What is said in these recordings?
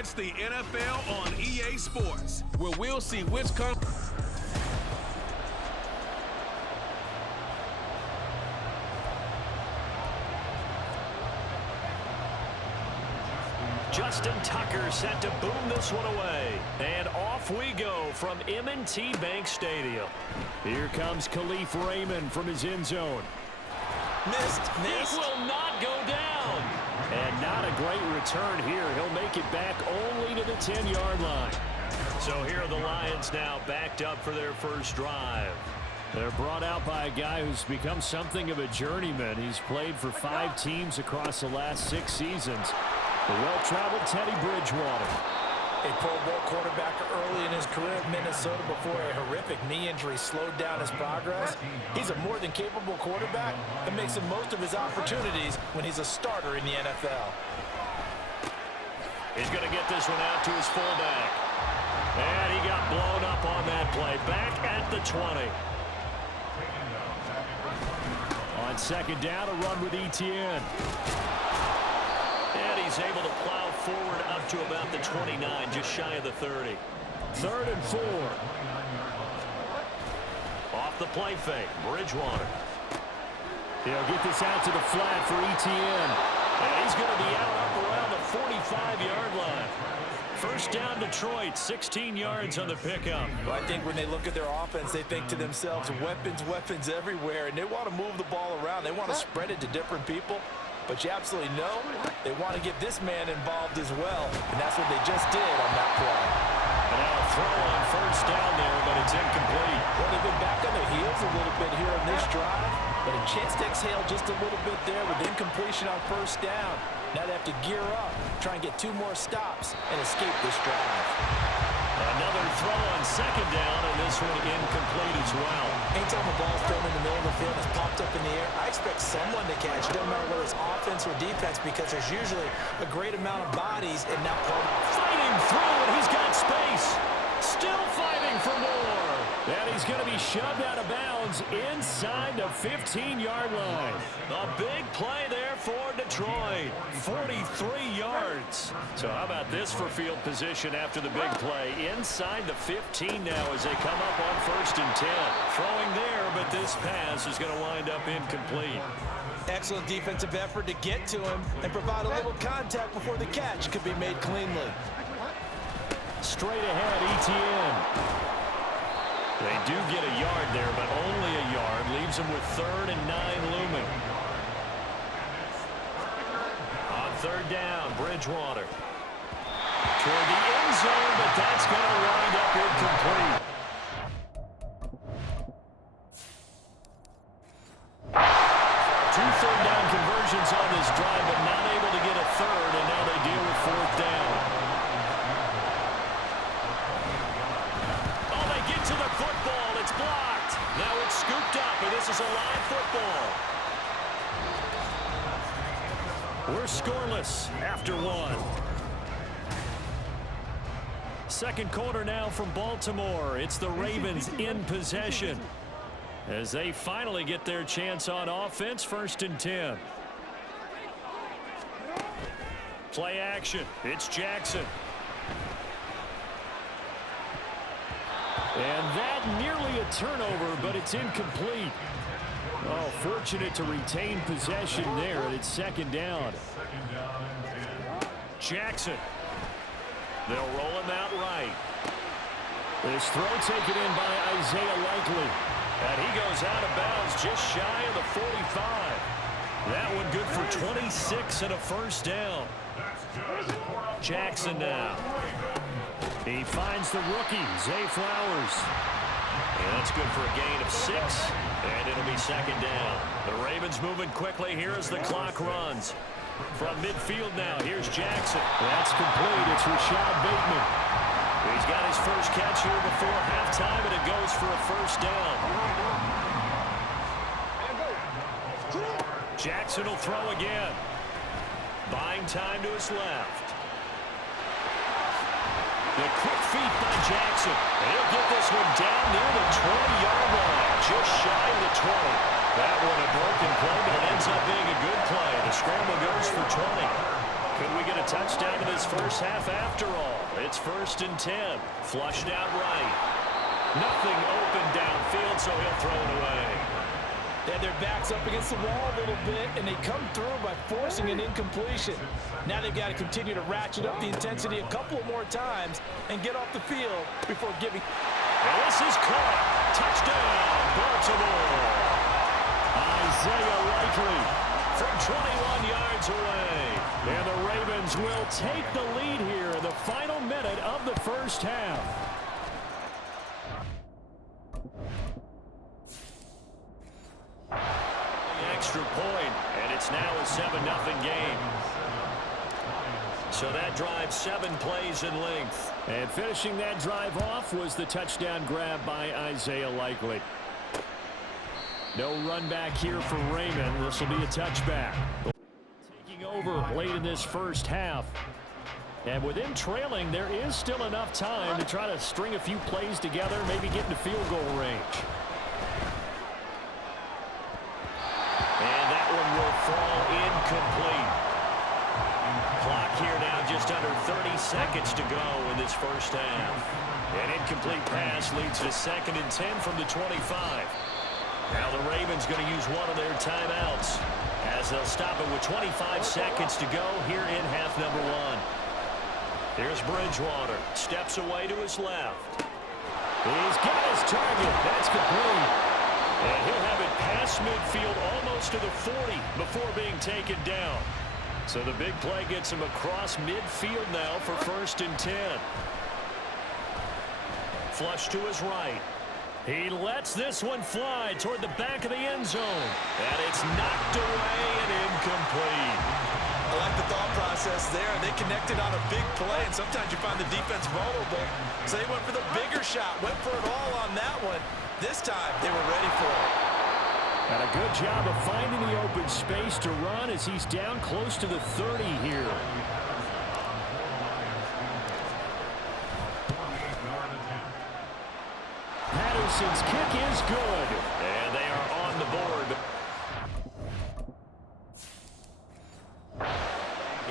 It's the NFL on EA Sports, where we'll see which company. Justin Tucker set to boom this one away. And off we go from M&T Bank Stadium. Here comes Khalif Raymond from his end zone. Missed. It will not go down. And not a great return here. He'll make it back only to the 10-yard line. So here are the Lions now backed up for their first drive. They're brought out by a guy who's become something of a journeyman. He's played for 5 teams across the last 6 seasons. The well-traveled Teddy Bridgewater. A Pro Bowl quarterback early in his career in Minnesota before a horrific knee injury slowed down his progress. He's a more than capable quarterback and makes the most of his opportunities when he's a starter in the NFL. He's going to get this one out to his fullback. And he got blown up on that play. Back at the 20. On second down, a run with Etienne. And he's able to plow forward up to about the 29, just shy of the 30. 3rd and 4. Off the play fake, Bridgewater. He'll get this out to the flat for Etienne. And he's going to be out up around the 45-yard line. First down, Detroit, 16 yards on the pickup. Well, I think when they look at their offense, they think to themselves, weapons, weapons everywhere, and they want to move the ball around. They want to spread it to different people. But you absolutely know they want to get this man involved as well, and that's what they just did on that play. And now a throw on first down there, but it's incomplete. Well, they've been back on their heels a little bit here on this drive, but a chance to exhale just a little bit there with incompletion on first down. Now they have to gear up, try and get 2 more stops, and escape this drive. Another throw on second down, and this one incomplete as well. Anytime a ball's thrown in the middle of the field and it's popped up in the air, I expect someone to catch. It doesn't matter whether it's offense or defense, because there's usually a great amount of bodies in that part. Fighting through, and he's got space. Still fighting for more. And he's going to be shoved out of bounds inside the 15-yard line. A big play there for Detroit. 43 yards. So how about this for field position after the big play? Inside the 15 now as they come up on 1st and 10. Throwing there, but this pass is going to wind up incomplete. Excellent defensive effort to get to him and provide a little contact before the catch could be made cleanly. Straight ahead, Etienne. They do get a yard there, but only a yard. Leaves them with 3rd and 9 looming. On 3rd down, Bridgewater. Toward the end zone, but that's going to wind up incomplete. Two 3rd down conversions on this drive, but not able to get a 3rd, and now they deal with 4th down. Oh, they get to the football. It's blocked. Now it's scooped up, and this is a live football. We're scoreless after 1. Second quarter now from Baltimore. It's the Ravens in possession as they finally get their chance on offense. 1st and 10. Play action. It's Jackson. And that nearly a turnover, but it's incomplete. Oh, fortunate to retain possession there, and it's 2nd down. Jackson. They'll roll him out right. This throw taken in by Isaiah Likely. And he goes out of bounds just shy of the 45. That one good for 26 and a 1st down. Jackson now. He finds the rookie, Zay Flowers. And that's good for a gain of 6. And it'll be 2nd down. The Ravens moving quickly here as the clock runs. From midfield now, here's Jackson. That's complete. It's Rashad Bateman. He's got his first catch here before halftime, and it goes for a 1st down. Jackson will throw again. Buying time to his left. The quick feet by Jackson. He'll get this one down near the 20-yard line, just shy of the 20. That one a broken play, but it ends up being a good play. The scramble goes for 20. Could we get a touchdown to this this first half after all. It's 1st and 10. Flushed out right. Nothing open downfield, so he'll throw it away. They had their backs up against the wall a little bit, and they come through by forcing an incompletion. Now they've got to continue to ratchet up the intensity a couple of more times and get off the field before giving. And this is caught. Touchdown, Baltimore. Isaiah Likely from 21 yards away. And the Ravens will take the lead here in the final minute of the first half. The extra point, and it's now a 7-0 game. So that drive 7 plays in length. And finishing that drive off was the touchdown grab by Isaiah Likely. No run back here for Raymond. This will be a touchback. Taking over late in this first half. And with him trailing, there is still enough time to try to string a few plays together, maybe get into field goal range. And that one will fall incomplete. Clock here now just under 30 seconds to go in this first half. An incomplete pass leads to 2nd and 10 from the 25. Now the Ravens going to use one of their timeouts as they'll stop it with 25 seconds to go here in half number 1. Here's Bridgewater. Steps away to his left. He's got his target. That's complete. And he'll have it past midfield almost to the 40 before being taken down. So the big play gets him across midfield now for 1st and 10. Flush to his right. He lets this one fly toward the back of the end zone. And it's knocked away and incomplete. I like the thought process there. They connected on a big play, and sometimes you find the defense vulnerable. So they went for the bigger shot, went for it all on that one. This time, they were ready for it. And a good job of finding the open space to run as he's down close to the 30 here. Patterson's kick is good. And they are on the board.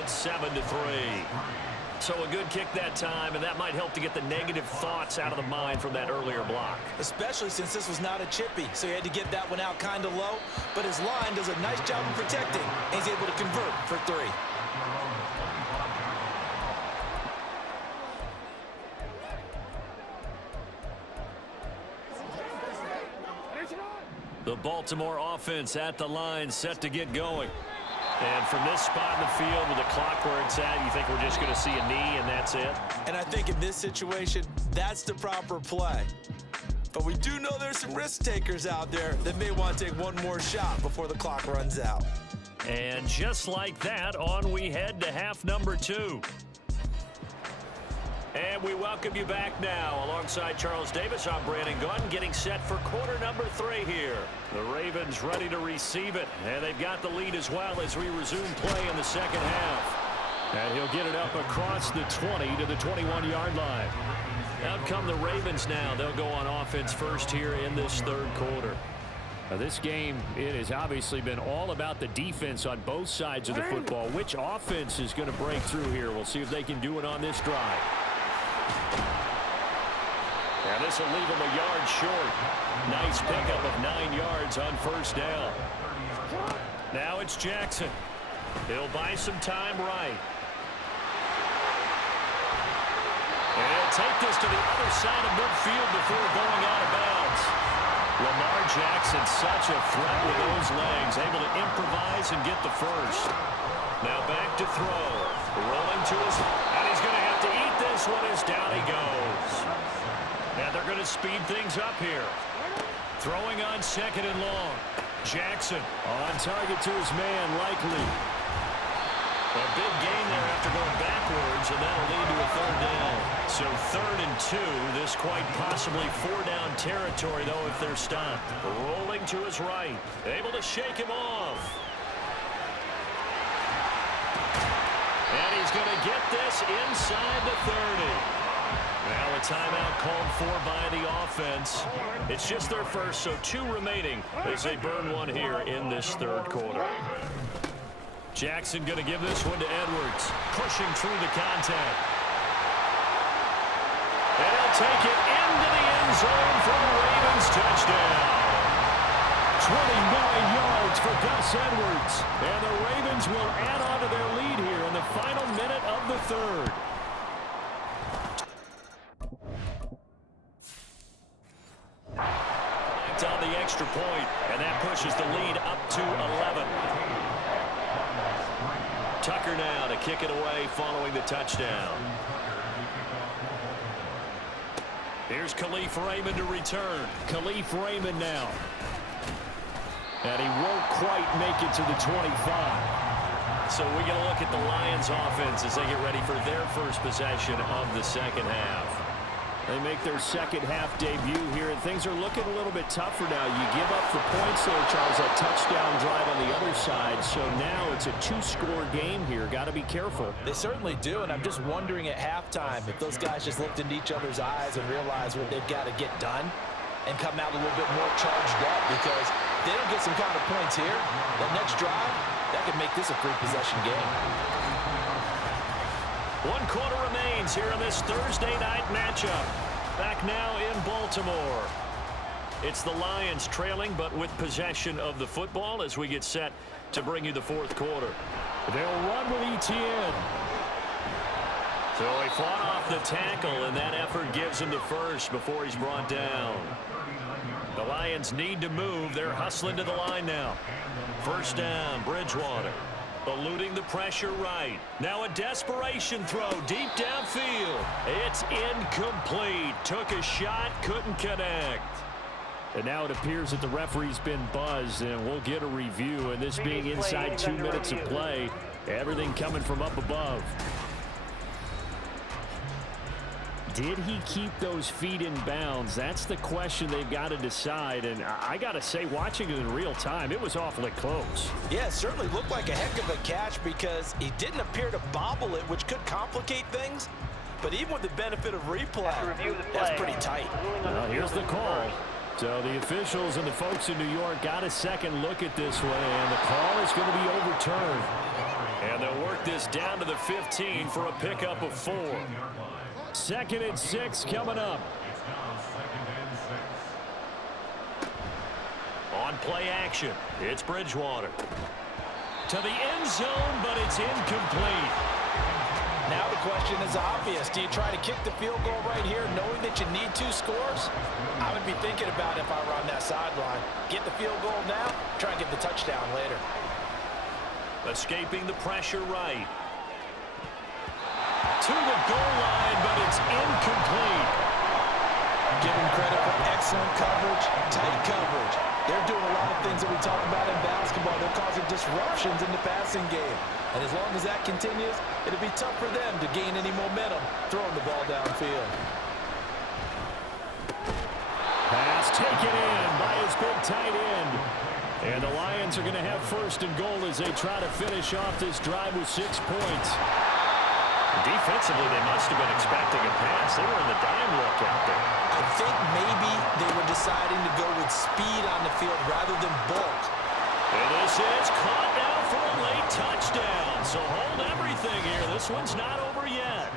It's 7-3. So a good kick that time, and that might help to get the negative thoughts out of the mind from that earlier block. Especially since this was not a chippy, so he had to get that one out kind of low. But his line does a nice job of protecting, and he's able to convert for 3. The Baltimore offense at the line, set to get going. And from this spot in the field with the clock where it's at, you think we're just going to see a knee and that's it? And I think in this situation, that's the proper play. But we do know there's some risk takers out there that may want to take one more shot before the clock runs out. And just like that, on we head to half number 2. And we welcome you back now. Alongside Charles Davis, I'm Brandon Gunn, getting set for quarter number 3 here. The Ravens ready to receive it, and they've got the lead as well as we resume play in the second half. And he'll get it up across the 20 to the 21-yard line. Out come the Ravens now. They'll go on offense first here in this third quarter. Now this game, it has obviously been all about the defense on both sides of the football. Which offense is going to break through here? We'll see if they can do it on this drive. And this will leave him a yard short. Nice pickup of 9 yards on first down. Now it's Jackson. He'll buy some time right. And he'll take this to the other side of midfield before going out of bounds. Lamar Jackson, such a threat with those legs, able to improvise and get the first. Now back to throw. Rolling to his, and he's going to have to eat this one as down he goes. And they're going to speed things up here. Throwing on 2nd and long. Jackson on target to his man, Likely. A big gain there after going backwards, and that'll lead to a 3rd down. So 3rd and 2, this quite possibly 4-down territory, though, if they're stopped. Rolling to his right. Able to shake him off. And he's going to get this inside the 30. Now a timeout called for by the offense. It's just their first, so 2 remaining as they burn one here in this third quarter. Jackson going to give this one to Edwards, pushing through the contact. And he'll take it into the end zone for the Ravens touchdown. 29 yards for Gus Edwards. And the Ravens will add on to their lead here in the final minute of the third. It's on the extra point, and that pushes the lead up to 11. Tucker now to kick it away following the touchdown. Here's Khalif Raymond to return. Khalif Raymond now. And he won't quite make it to the 25. So we're going to look at the Lions offense as they get ready for their first possession of the second half. They make their second half debut here, and things are looking a little bit tougher now. You give up for points there, Charles, that touchdown drive on the other side. So now it's a two-score game here. Got to be careful. They certainly do, and I'm just wondering at halftime if those guys just looked into each other's eyes and realized what they've got to get done and come out a little bit more charged up, because if they don't get some kind of points here, that next drive, that could make this a three-possession game. 1 quarter remains here in this Thursday night matchup. Back now in Baltimore. It's the Lions trailing, but with possession of the football as we get set to bring you the fourth quarter. They'll run with Etienne. So he fought off the tackle, and that effort gives him the first before he's brought down. The Lions need to move. They're hustling to the line now. First down, Bridgewater. Eluding the pressure right. Now a desperation throw deep downfield. It's incomplete. Took a shot, couldn't connect. And now it appears that the referee's been buzzed, and we'll get a review. And this being inside 2 minutes of play, everything coming from up above. Did he keep those feet in bounds? That's the question they've got to decide. And I got to say, watching it in real time, it was awfully close. Yeah, it certainly looked like a heck of a catch because he didn't appear to bobble it, which could complicate things. But even with the benefit of replay, that's pretty tight. Well, here's the call. So the officials and the folks in New York got a second look at this one, and the call is going to be overturned. And they'll work this down to the 15 for a pickup of 4. 2nd and 6 coming up. On play action, it's Bridgewater. To the end zone, but it's incomplete. Now the question is obvious. Do you try to kick the field goal right here knowing that you need 2 scores? I would be thinking about it if I were on that sideline. Get the field goal now, try and get the touchdown later. Escaping the pressure right. To the goal line, but it's incomplete. Give him credit for excellent coverage, tight coverage. They're doing a lot of things that we talk about in basketball. They're causing disruptions in the passing game. And as long as that continues, it'll be tough for them to gain any momentum throwing the ball downfield. Pass taken in by his big tight end. And the Lions are going to have 1st and goal as they try to finish off this drive with 6 points. Defensively, they must have been expecting a pass. They were in the dime look out there. I think maybe they were deciding to go with speed on the field rather than bulk. And this is caught now for a late touchdown. So hold everything here. This one's not over yet.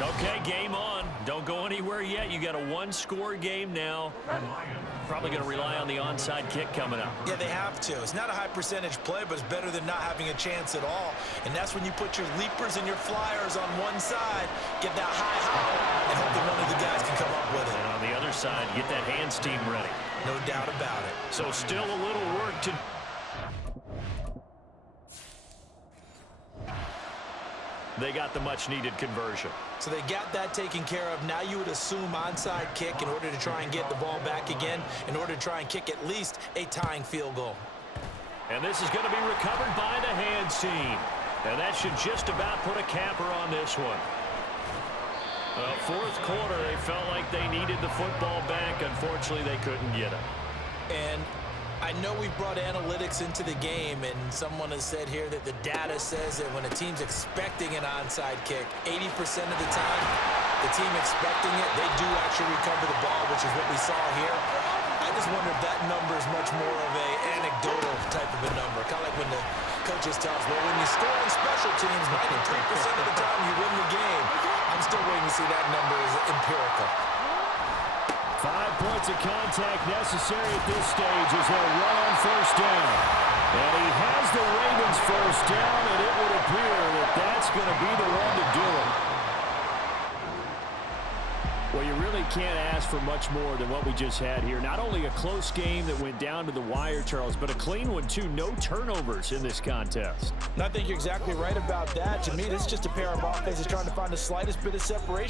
Okay, game on. Don't go anywhere yet. You got a 1-score game now. Probably going to rely on the onside kick coming up. Yeah, they have to. It's not a high percentage play, but it's better than not having a chance at all. And that's when you put your leapers and your flyers on one side, get that high hop, and hope that one of the guys can come up with it. And on the other side, get that hands team ready. No doubt about it. So still a little work to do. They got the much-needed conversion. So they got that taken care of. Now you would assume onside kick in order to try and get the ball back again, in order to try and kick at least a tying field goal. And this is going to be recovered by the hands team. And that should just about put a capper on this one. 4th quarter, they felt like they needed the football back. Unfortunately, they couldn't get it. And I know we've brought analytics into the game, and someone has said here that the data says that when a team's expecting an onside kick, 80% of the time, the team expecting it, they do actually recover the ball, which is what we saw here. I just wonder if that number is much more of a anecdotal type of a number, kind of like when the coach just tells me when you score on special teams, 93% of the time you win the game. I'm still waiting to see that number is empirical. 5 points of contact necessary at this stage as they run on first down. And he has the Ravens first down, and it would appear that that's going to be the one to do it. Well, you really can't ask for much more than what we just had here. Not only a close game that went down to the wire, Charles, but a clean one, too. No turnovers in this contest. And I think you're exactly right about that. To me, this is just a pair of offenses trying to find the slightest bit of separation.